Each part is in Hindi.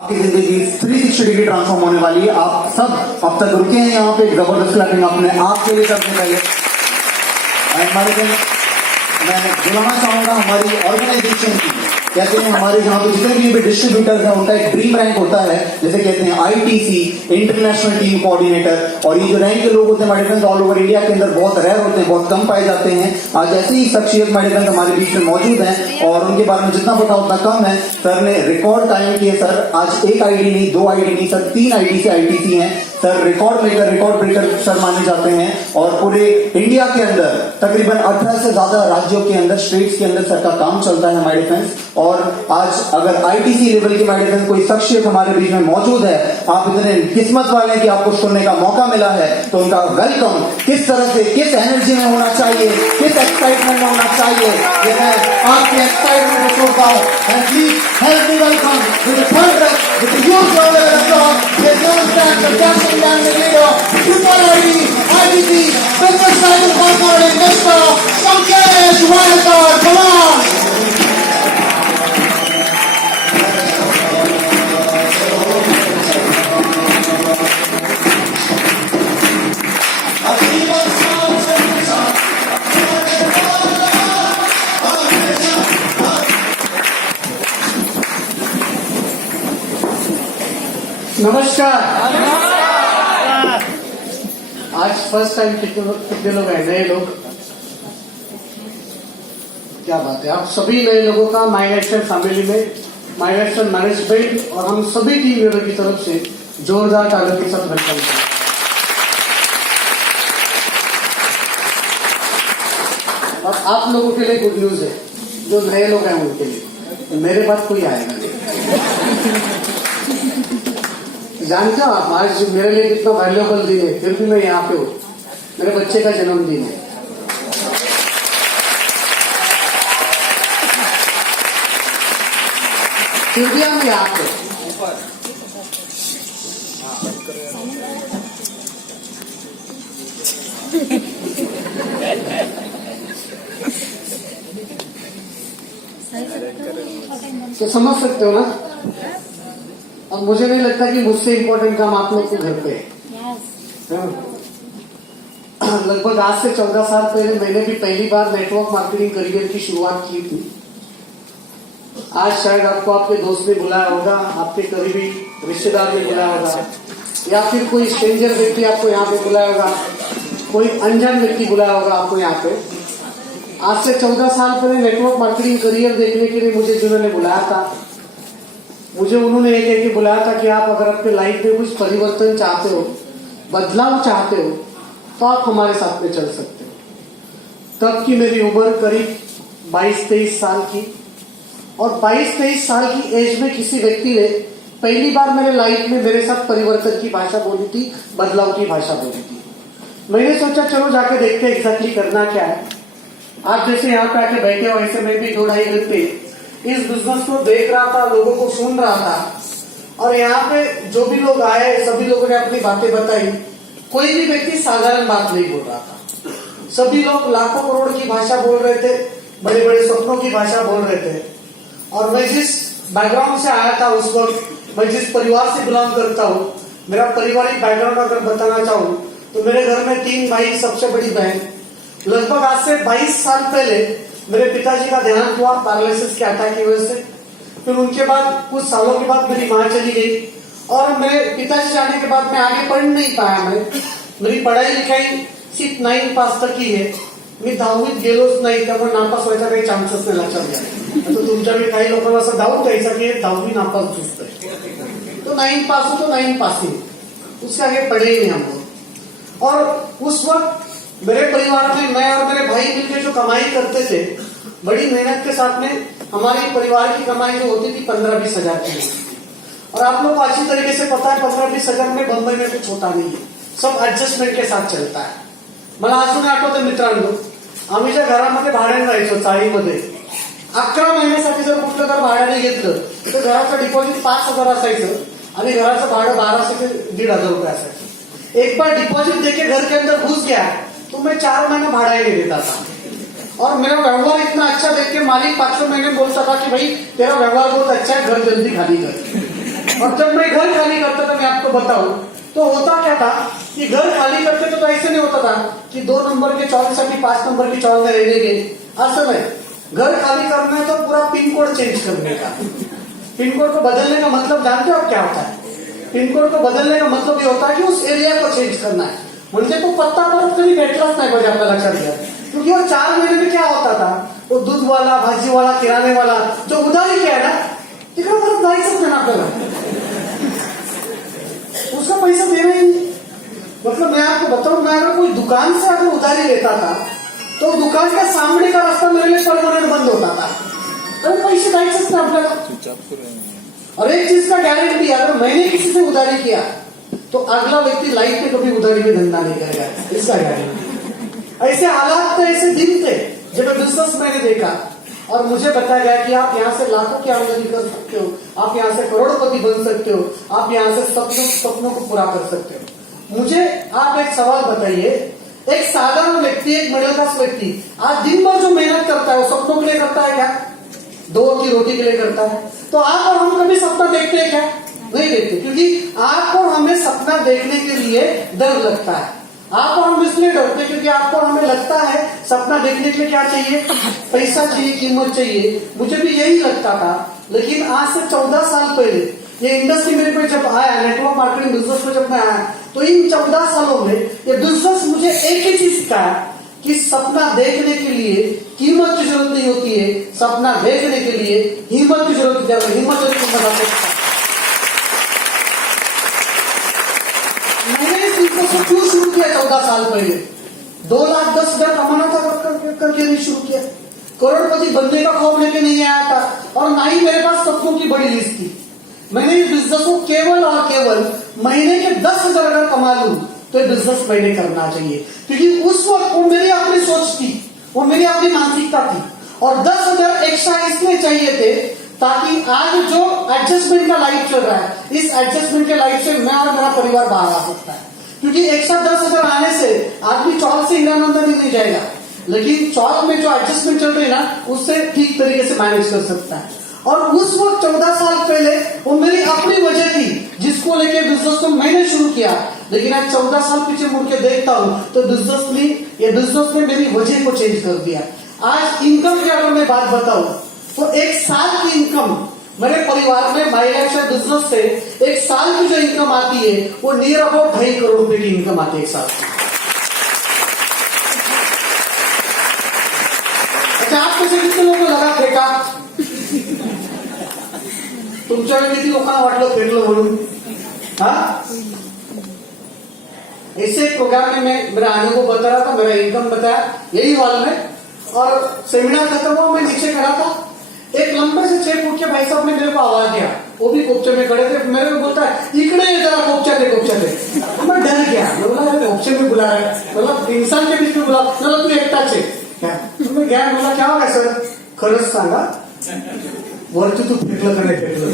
आपकी जिंदगी 360 डिग्री ट्रांसफॉर्म होने वाली है। आप सब अब तक रुके हैं यहाँ पे, जबरदस्त क्लैपिंग अपने आप के लिए करने चाहिए। मैं बुलाना चाहूंगा हमारी ऑर्गेनाइजेशन की, कहते हैं हमारे यहाँ पे जितने भी डिस्ट्रीब्यूटर हैं उनका एक ड्रीम रैंक होता है, जैसे कहते हैं आईटीसी इंटरनेशनल टीम कोऑर्डिनेटर। और ये जो रैंक के लोग होते हैं हमारे फ्रेंड्स ऑल ओवर इंडिया के अंदर बहुत रेयर होते हैं, बहुत कम पाए जाते हैं। आज ऐसे ही शख्सियत हमारे फ्रेंड्स हमारे बीच में मौजूद हैं और उनके बारे में जितना पता उतना कम है। सर ने रिकॉर्ड टाइम किए सर, आज एक आईडी नहीं, 2 आईडी नहीं सर, 3 आईडी से आईटीसी हैं सर। रिकॉर्ड ब्रेकर सर माने जाते हैं और पूरे इंडिया के अंदर तकरीबन 18 से ज्यादा राज्यों के अंदर, स्टेट्स के अंदर सर का काम चलता है हमारे फ्रेंड्स। और आज अगर आईटीसी लेवल की हमारे फ्रेंड्स कोई शख्सियत हमारे बीच में मौजूद है, आप इतने किस्मत वाले हैं कि आपको सुनने का मौका मिला है, तो उनका वेलकम किस तरह से, किस एनर्जी में होना चाहिए, किस एक्साइटमेंट में होना चाहिए, ये मैं आपके एक्साइटमेंट को सोचता हूँ। And please help me welcome with the thunder, with the huge round of applause, the stand the Jackson Gang leader, Super IDC, business cycle corporate investor, Pankaj Wildcard, come on! नमस्कार। आज फर्स्ट टाइम कितने लोग हैं? नए लोग, क्या बात है। आप सभी नए लोगों का माइग्रेशन फैमिली में, माइग्रेशन मैनेजमेंट और हम सभी टीम लीडर की तरफ से जोरदार तालियों के साथ वेलकम करें। और आप लोगों के लिए गुड न्यूज है, जो नए लोग हैं उनके लिए मेरे पास कोई आएगा नहीं। जानते हो आप, आज मेरे लिए कितना वैल्यूएबल दिन है, फिर भी मैं यहाँ पे हूँ। मेरे बच्चे का जन्मदिन है। फिर भी हम यहाँ पे। तो समझ सकते हो ना। और मुझे नहीं लगता कि मुझसे इम्पोर्टेंट काम आप लोग के घर पे है। लगभग आज से 14 साल पहले मैंने भी पहली बार नेटवर्क मार्केटिंग करियर की शुरुआत की थी। आज शायद आपको आपके दोस्त ने बुलाया होगा, आपके करीबी रिश्तेदार ने बुलाया होगा, या फिर कोई स्ट्रेंजर व्यक्ति आपको यहाँ पे बुलाया होगा, कोई अनजान व्यक्ति बुलाया होगा आपको यहाँ पे। आज से 14 साल पहले नेटवर्क मार्केटिंग करियर देखने के लिए मुझे जिन्होंने बुलाया था, मुझे उन्होंने ये कह के बुलाया था कि आप अगर अपने लाइफ में कुछ परिवर्तन चाहते हो, बदलाव चाहते हो, तो आप हमारे साथ में चल सकते हो। तब की मेरी उम्र करीब 22-23 साल की, और 22-23 साल की एज में किसी व्यक्ति ने पहली बार मेरे लाइफ में मेरे साथ परिवर्तन की भाषा बोली थी, बदलाव की भाषा बोली थी। मैंने सोचा चलो जाके देखते हैं एग्जैक्टली करना क्या है। आप जैसे यहाँ पे आके बैठे हो, ऐसे मैं भी 2-2.5 घंटे इस बिजनेस को देख रहा था, लोगों को सुन रहा था। और यहाँ पे जो भी लोग आए, सभी लोगों ने अपनी बातें बताई। कोई भी व्यक्ति साधारण बात नहीं बोल रहा था, सभी लोग लाखों करोड़ की भाषा बोल रहे थे, बड़े बड़े सपनों की भाषा बोल रहे थे। और मैं जिस बैकग्राउंड से आया था उस वक्त, मैं जिस परिवार से बिलोंग करता हूँ, मेरा पारिवारिक बैकग्राउंड अगर बताना चाहूँ तो मेरे घर में 3 भाई, सबसे बड़ी बहन। लगभग आज से 22 साल पहले मेरे पिताजी का देहांत हुआ पैरालिसिस के अटैक की वजह से। फिर उनके बाद कुछ सालों के बाद मेरी माँ चली गई, और मेरे पिताजी जाने के बाद मैं आगे पढ़ नहीं पाया। मेरी पढ़ाई लिखाई सिर्फ 9 पास तक ही है। मी 10वीत गेलोच नाही, त्यामुळे नापास व्हायचा काही चान्सच नाही लक्षात घ्या। तो तुमच्याकडे काही लोकांना असं डाऊट यायचा की 10वी नापास दिसतंय, तो 9 पास हो तो 9 पास ही, उसके आगे पढ़े ही नहीं हम लोग। और उस वक्त मेरे परिवार में मैं और मेरे भाई मिलकर जो कमाई करते थे, बड़ी मेहनत के साथ में हमारी परिवार की कमाई जो होती थी 15-20 हजार की। और आप लोग को अच्छी तरीके से पता है 15-20 हजार में बंबई में कुछ होता नहीं है, सब एडजस्टमेंट के साथ चलता है। मला अजून आठवतं मित्रांनो, आम्ही ज्या घरामध्ये भाड्याने राहायचो चाळीमध्ये, 11 महिन्यासाठी जर कुठलं घर भाड्याने घेतलं तर घराचं डिपॉझिट 5,000 असायचं आणि घराचं भाडं 1200 ते 1,500 रुपये असायचं। एक बार डिपॉजिट देके घर के अंदर घुस गया तो मैं 4 महीने भाड़ा ही नहीं देता था। और मेरा व्यवहार इतना अच्छा देख के मालिक 5वें महीने बोलता था कि भाई तेरा व्यवहार बहुत अच्छा है, घर जल्दी खाली कर। और जब मैं घर खाली करता था, मैं आपको बताऊं, तो होता क्या था कि घर खाली करते तो ऐसे नहीं होता था कि 2 नंबर के चौल 5 नंबर के चौल में रहने के। असल में घर खाली करना है तो पूरा पिन कोड चेंज करने का। पिन कोड को बदलने का मतलब जानते हो आप क्या होता है? पिन कोड को बदलने का मतलब ये होता है कि उस एरिया को चेंज करना है। मुझे तो पत्ता परत कभी भेटलाच नाही पाहिजे आपल्याला लक्षात घ्या, क्योंकि वो 4 महीने में क्या होता था, वो दूध वाला, भाजी वाला, किराने वाला जो उधारी किया है ना, तिकडे परत जायचंच नाही आपल्याला, उसका पैसा देना ही नहीं। मतलब मैं आपको बताऊं, मैं अगर कोई दुकान से अगर उधारी लेता था तो दुकान के सामने का रास्ता मेरे लिए परमानेंट बंद होता था, तो पैसे जायचंच नाही आपल्याला। और एक चीज का गारंटी, अगर मैंने किसी से उधारी किया तो अगला व्यक्ति लाइफ में कभी उधारी में धंधा नहीं करेगा, इसका गारंटी। ऐसे हालात थे, ऐसे दिन थे जब बिजनेस मैंने देखा और मुझे बताया गया कि आप यहाँ से लाखों की आमदनी कर सकते हो, आप यहाँ से करोड़पति बन सकते हो, आप यहाँ से सपनों को पूरा कर सकते हो। मुझे आप एक सवाल बताइए, एक साधारण व्यक्ति, एक मिडिल क्लास व्यक्ति आज दिन भर जो मेहनत करता है वो सपनों के लिए करता है क्या? 2 की रोटी के लिए करता है। तो आप और हम कभी सपना देखते हैं क्या? नहीं देखते, क्योंकि आप और हमें सपना देखने के लिए डर लगता है। आप और हम इसलिए डरते हैं क्योंकि आपको और हमें लगता है सपना देखने के लिए क्या चाहिए? पैसा चाहिए, कीमत चाहिए। मुझे भी यही लगता था, लेकिन आज से 14 साल पहले ये इंडस्ट्री मेरे पे जब आया, नेटवर्क मार्केटिंग बिजनेस में जब मैं आया, तो इन 14 सालों में ये बिजनेस मुझे एक ही चीज सिखाया कि सपना देखने के लिए कीमत की जरूरत नहीं होती है, सपना देखने के लिए हिम्मत की जरूरत है। हिम्मत मैंने इस बिजनेस को क्यों शुरू किया? 14 साल पहले 2,10,000 कमाना था, करके नहीं शुरू किया। करोड़पति बनने का खौफ लेके नहीं आया था, और ना ही मेरे पास सपनों की बड़ी लिस्ट थी। मैंने इस बिजनेस को केवल और केवल महीने के 10,000 अगर कमा लूं तो ये बिजनेस मैंने करना चाहिए, क्योंकि उस वक्त वो मेरी अपनी सोच थी, वो मेरी अपनी मानसिकता थी। और 10,000 एक्स्ट्रा इसलिए चाहिए थे ताकि आज जो एडजस्टमेंट का लाइफ चल रहा है, इस एडजस्टमेंट के लाइफ से मैं और मेरा परिवार बाहर आ सकता है। क्योंकि एक्स्ट्रा 10,000 आने से आदमी चौक से हीरानंदा नहीं जाएगा, लेकिन चौक में जो एडजस्टमेंट चल रही है ना, उससे ठीक तरीके से मैनेज कर सकता है। और उस वक्त 14 साल पहले वो मेरी अपनी वजह थी जिसको लेके बिजनेस को मैंने शुरू किया। लेकिन आज 14 साल पीछे मुड़ के देखता हूं तो बिजनेस ने मेरी वजह को चेंज कर दिया। आज इनकम की अगर मैं बात बताऊं तो 1 साल की इनकम मेरे परिवार में माई लाइफ बिजनेस से 1 साल की जो इनकम आती है वो नियर अबाउट 2.5 करोड़ रुपए की इनकम आती है 1 साल की। अच्छा, आपको से कितने लोगों को लगा फेंका? तुमच्या किती लोकांना वाटलं फेकलं म्हणून? हाँ, ऐसे प्रोग्राम में मैं मेरा अनुभव बता रहा था, मेरा इनकम बताया यही हॉल में, और सेमिनार खत्म हुआ, मैं नीचे खड़ा था, एक लंबे से 6 फुट के भाई साहब ने मेरे को आवाज दिया, वो भी कोपचे में खड़े थे। मेरे को बोलता है इकड़े जरा कोपचा थे। मैं डर गया, मैं बोला कोपचे में बुला रहा है, मतलब इंसान के बीच में बुला, मतलब तू एकटाच आहे। मैं गया, बोला क्या होगा सर? खरंच सांगा वरती तू फेकलं का नहीं फेकलं?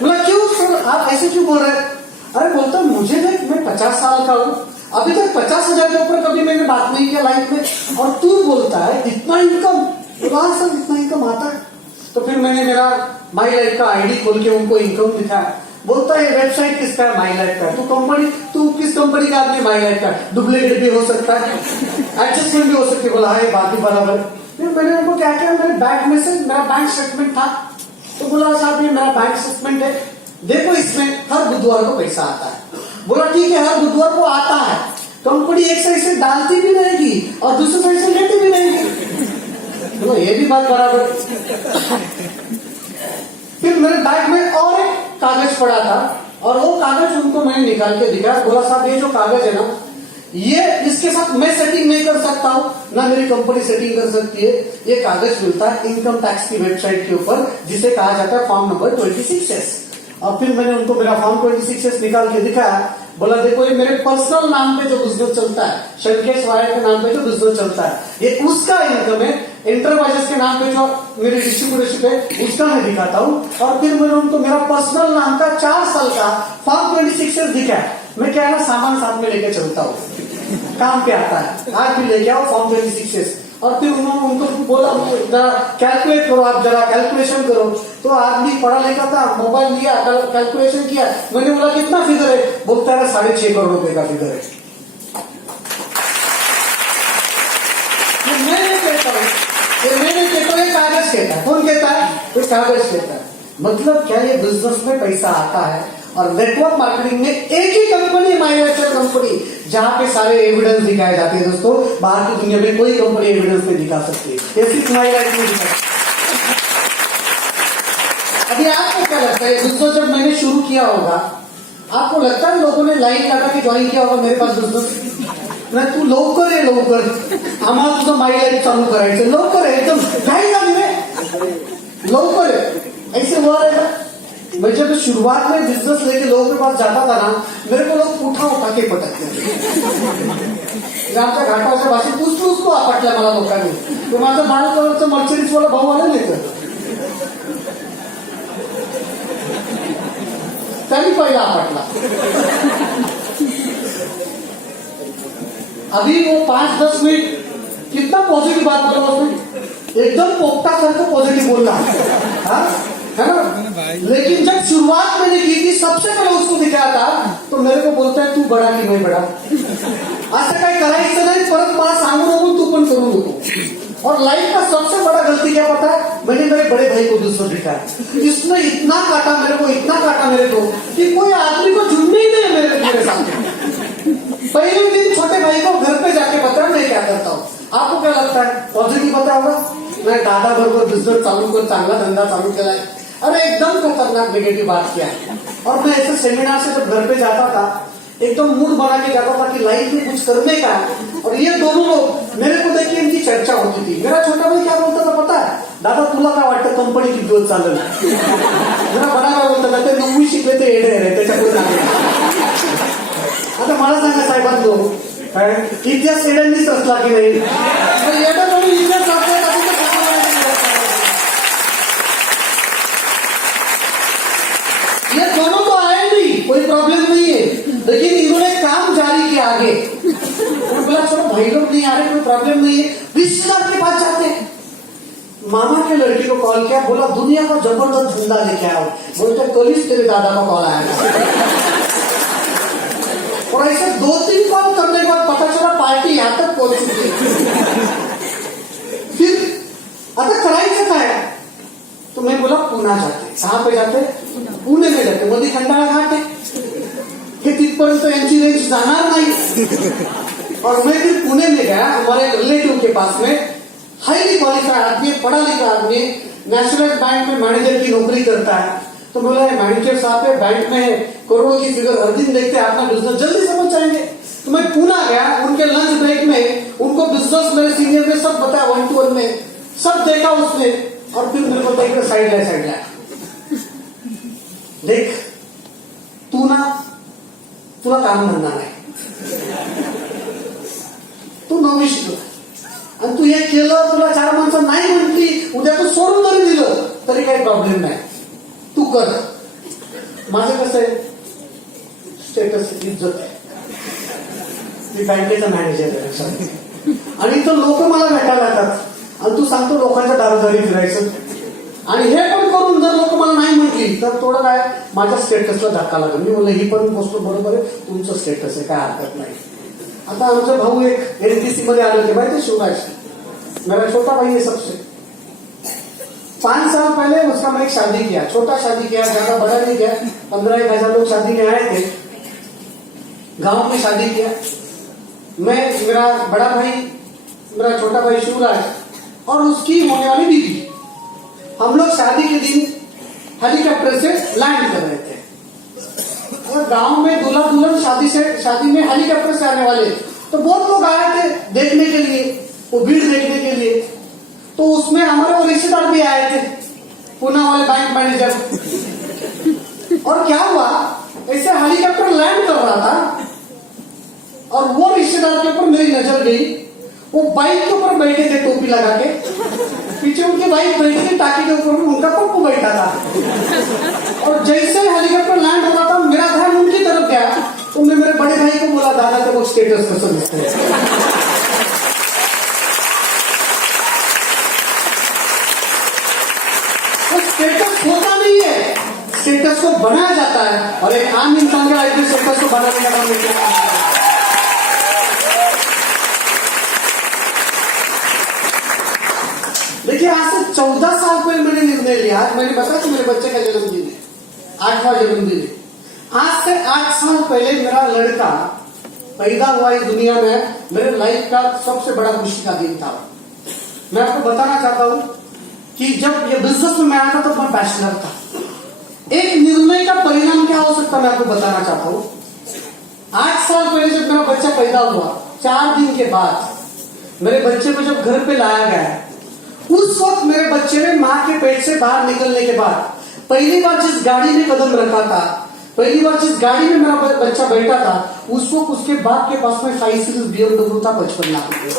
बोला क्यों सर आप ऐसे क्यों बोल रहे हैं? अरे बोलता मुझे देख, मैं 50 साल का हूँ, अभी तक 50,000 के ऊपर कभी मैंने बात नहीं किया लाइफ में, और तू बोलता है इतना इनकम? कहा सर इतना इनकम आता है? तो फिर मैंने मेरा माई लाइफ का आईडी खोल के उनको इनकम दिखाया। बोलता है वेबसाइट किसका है? माई लाइफ का। तू किस कंपनी का आदमी? माई लाइफ का। डुप्लीकेट भी हो सकता है, एडजस्टमेंट भी हो सकती है। बोला है बात ही बराबर। फिर मैंने उनको क्या किया, मेरे बैंक में से मेरा बैंक स्टेटमेंट था, तो बोला साहब ये मेरा बैंक स्टेटमेंट है, देखो इसमें हर बुधवार को पैसा आता है। बोला ठीक है, हर बुधवार को आता है, कंपनी एक साइड से डालती भी रहेगी और दूसरी साइड से लेती भी रहेगी। बोला ये भी बात बराबर। फिर मेरे बैग में और एक कागज पड़ा था, और वो कागज उनको मैंने निकाल के दिखाया। बोला साहब ये जो कागज है ना, ये इसके साथ मैं सेटिंग नहीं कर सकता हूँ, ना मेरी कंपनी सेटिंग कर सकती है। ये कागज मिलता है इनकम टैक्स की वेबसाइट के ऊपर, जिसे कहा जाता है फॉर्म नंबर 26S। और फिर मैंने उनको मेरा फॉर्म 26S निकाल के दिखाया। बोला देखो ये मेरे पर्सनल नाम पे जो बिजनेस चलता है, शंकेश वायर के नाम पे जो बिजनेस चलता है, ये उसका इनकम है। एंटरप्राइजेस के नाम पे जो मेरी डिस्ट्रीब्यूटरशिप है उसका मैं दिखाता हूँ। और फिर मैंने उनको मेरा पर्सनल नाम का 4 साल का फॉर्म 26S दिखाया। मैं क्या है ना, सामान साथ में लेके चलता हूँ, काम पे आता है। आज भी लेके आओ फॉर्म 26S। और फिर उन्होंने उनको बोला जरा कैलकुलेट करो, आप जरा कैलकुलेशन करो। तो आदमी पढ़ा लिखा था, मोबाइल लिया, कैलकुलेशन किया। मैंने बोला कितना फिगर है? बोलता है 6.5 करोड़ रुपए का फिगर है। मैं नहीं कहता हूँ, ये कागज कहता है। कौन कहता है? ये कागज कहता है। मतलब क्या, ये बिजनेस में पैसा आता है। और नेटवर्क मार्केटिंग में एक ही कंपनी, माइलेस्टर कंपनी, जहां पे सारे एविडेंस दिखाए जाते हैं। दोस्तों, बाहर की दुनिया में कोई कंपनी एविडेंस नहीं दिखा सकती, ये सिर्फ माइलेस्टर में दिखा सकती। अभी आपको क्या लगता है, दोस्तों, जब मैंने शुरू किया होगा, आपको लगता है लोगों ने लाइन लगा के ज्वाइन किया होगा मेरे पास बिजनेस? नाही, तू लवकर ये, लवकर आम्हाला तुझं माइलेज चालू करायचं, लवकर आहे, एकदम काय झालं रे, लवकर है, ऐसे हुआ रहेगा। मैं जब शुरुआत में बिजनेस लेके लोगों के पास जाता था ना, मेरे को लोग उठा उठा के पटकते थे। आमच्या घाटाच्या भाषेत पुसतो आपटल्या मला लोकांनी। तो माझा लाल कलरचा मर्चेंट्स वाला भाऊ आला नाही तर त्यांनी पहिला आपटला। अभी वो 5-10 मिनट कितना पॉजिटिव बात बोला उसने, एकदम पोपटा करके पॉजिटिव बोल रहा है ना। लेकिन जब शुरुआत मैंने की थी, सबसे पहले उसको दिखाया था, तो मेरे को बोलता है तू बड़ा की मैं बड़ा, असं काही करायचं नाही, परत मला सांगू नको, तू पण करू नको। और लाइफ का सबसे बड़ा गलती क्या पता है? मैंने मेरे बड़े भाई को दूसरा दिखाया, इसने इतना काटा मेरे को, इतना काटा मेरे को कि कोई आदमी को झुंडने ही नहीं मेरे सामने। पहले दिन छोटे भाई को घर पे जाके बताया मैं क्या करता हूँ। आपको क्या लगता है, पॉजिटिव पता होगा? मैं दादा बरोबर बिजनेस चालू कर, चांगला धंदा चालू केला है। अरे एकदम खतरनाक नेगेटिव बात किया। और मैं ऐसे सेमिनार से जब घर पे जाता था, एकदम मूड बना के जाता था कि लाइफ में कुछ करने का है। और ये दोनों लोग मेरे को देख के इनकी चर्चा होती थी। मेरा छोटा भाई क्या बोलता था पता है? दादा तुला काय वाटतं कंपनी किती दिवस चालेल? मेरा बडा काय बोलता था, ते 9वी शिकले ते एडे आहे त्याच्याकडून आले। आता मला सांगा साहेबांनो, इतिहास एड्यांनीच रचला की नाही? एडा म्हणून इतिहास रचला, ये दोनों तो आए नहीं, कोई प्रॉब्लम नहीं है, लेकिन इन्होंने काम जारी किया आगे। बोला चलो भाई लोग नहीं आ रहे, कोई प्रॉब्लम नहीं है, रिश्तेदार के पास जाते हैं। मामा के लड़की को कॉल किया, बोला दुनिया का जबरदस्त धंधा लेके आओ। बोलते कल ही तेरे दादा का कॉल आया। और ऐसे 2-3 कॉल करने के बाद पता चला पार्टी यहां तक पहुंच चुकी। फिर आता करायचं काय? तो मैं बोला पुणे जाते। कहां पे जाते? पुणे में जाते। मध्ये खंडाळा घाट है, हे तिथपर्यंत यांची रेंज जाणार नाही। और मैं फिर पुणे में गया, हमारे एक रिलेटिव के पास में हाईली क्वालिफाइड आदमी, पढ़ा लिखा आदमी, नेशनल बैंक में मैनेजर की नौकरी करता है। तो बोला मैनेजर साहब है, बैंक में है, करोड़ों की फिगर हर दिन देखते हैं, अपना बिजनेस जल्दी समझ जाएंगे। तो मैं पुणे गया, उनके लंच ब्रेक में उनको बिजनेस मेरे सीनियर ने सब बताया, 1-to-1 में सब देखा उसने। और फिर मेरे को देख साइड लाया, देख तू ना, तुला काम धंदा नाही, तू 9वी शिकला आणि तू हे केलं, तुला 4 माणसं नाही म्हटली, उद्या तू सोडून जरी दिलं तरी काही प्रॉब्लेम नाही, तू कर। माझं कसं आहे, स्टेटस इज्जत आहे, मी बँकेचा मॅनेजर आहे आणि इथं लोक मला भेटायला येतात आणि तू सांगतो लोकांच्या दारोदारी फिरायचं। आणि हे पण करून जर लोक मला नाही म्हटली तर थोडं काय माझ्या स्टेटसला धक्का लागेल। मी म्हणलं ही पण गोष्ट बरोबर आहे, तुमचं स्टेटस आहे, काय हरकत नाही। आता आमचे भाऊ एक एनटीसी मध्ये आले होते, माहिती शिवराज, मेरा छोटा भाई है सबसे। 5 साल पहले उसका मैं एक शादी किया, छोटा शादी किया, ज्यादा बड़ा नहीं किया, 15-1 हजार लोग शादी में आए थे, गांव में शादी किया। मैं, मेरा बड़ा भाई, मेरा छोटा भाई शिवराज और उसकी होने वाली बीवी, हम लोग शादी के दिन हेलीकॉप्टर से लैंड कर रहे थे। और गांव में दूल्हा दुल्हन शादी में हेलीकॉप्टर से आने वाले, तो बहुत लोग आए थे देखने के लिए, वो भीड़ देखने के लिए। तो उसमें हमारे वो रिश्तेदार भी आए थे, पुणे वाले बैंक मैनेजर। और क्या हुआ, ऐसे हेलीकॉप्टर लैंड कर रहा था और वो रिश्तेदार के ऊपर मेरी नजर गई। वो बाइक के ऊपर बैठे थे टोपी लगा के, पीछे उनकी बाइक बैठी थी, टाकी के ऊपर उनका पप्पू बैठा था। और जैसे हेलीकॉप्टर लैंड हो रहा था, मेरा ध्यान उनकी तरफ गया, तो मैं मेरे बड़े भाई को बोला, दादा तेरे को स्टेटस कसं दिसतंय? जाता है और एक आम इंसान के लाइफ में स्टेटस को बनाने का काम नहीं करता। देखिए आज से 14 साल पहले मैंने निर्णय लिया। आज मैंने बताया कि मेरे बच्चे का जन्मदिन है, 8वां जन्मदिन है। आज से 8 साल पहले मेरा लड़का पैदा हुआ इस दुनिया में, मेरे लाइफ का सबसे बड़ा खुशी का दिन था। मैं आपको बताना चाहता हूं कि जब ये बिजनेस में मैं आया था तो मैं बैचलर था। एक निर्णय का परिणाम क्या हो सकता मैं आपको बताना चाहता हूं। 8 साल पहले जब मेरा बच्चा पैदा हुआ, 4 दिन के बाद मेरे बच्चे को जब घर पे लाया गया, उस वक्त मेरे बच्चे ने मां के पेट से बाहर निकलने के बाद पहली बार जिस गाड़ी में कदम रखा था, पहली बार जिस गाड़ी में मेरा बच्चा बैठा था, उस वक्त उसके बाप के पास में 5 सीरीज BMW था 55 लाख रुपए।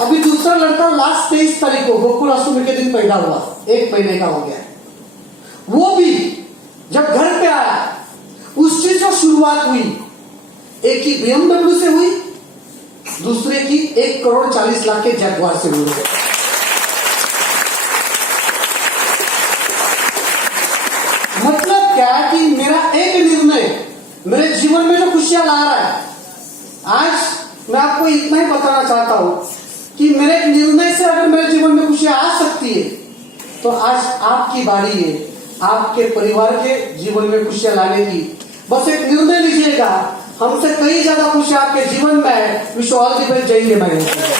अभी दूसरा लड़का लास्ट 23 तारीख को गोकुल अष्टमी के दिन पैदा हुआ, 1 महीने का हो गया। वो भी जब घर पे आया, उस चीज जो शुरुआत हुई, एक की BMW से हुई, दूसरे की 1 करोड़ 40 लाख के जगुआर से हुई। मतलब क्या कि मेरा एक निर्णय मेरे जीवन में जो खुशियां ला रहा है। आज मैं आपको इतना ही बताना चाहता हूं कि मेरे एक निर्णय से अगर मेरे जीवन में खुशियां आ सकती है, तो आज आपकी बारी है आपके परिवार के जीवन में खुशियां लाने की। बस एक निर्णय लीजिएगा, हमसे कई ज्यादा खुशियां आपके जीवन में है। Wish all the best. जय हिंद।